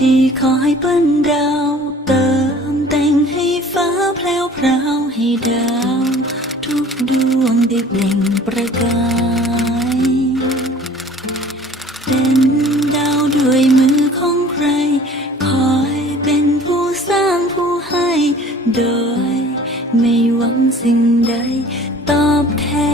ที่ขอให้ปิ้นดาวเติมแต่งให้ฟ้าแพรวพราวให้ดาว ทุกดวงเด็เปล่งประกาย เป็นดาวด้วยมือของใครคอยเป็นผู้สร้างผู้ให้โดยไม่หวังสิ่งใดตอบแทน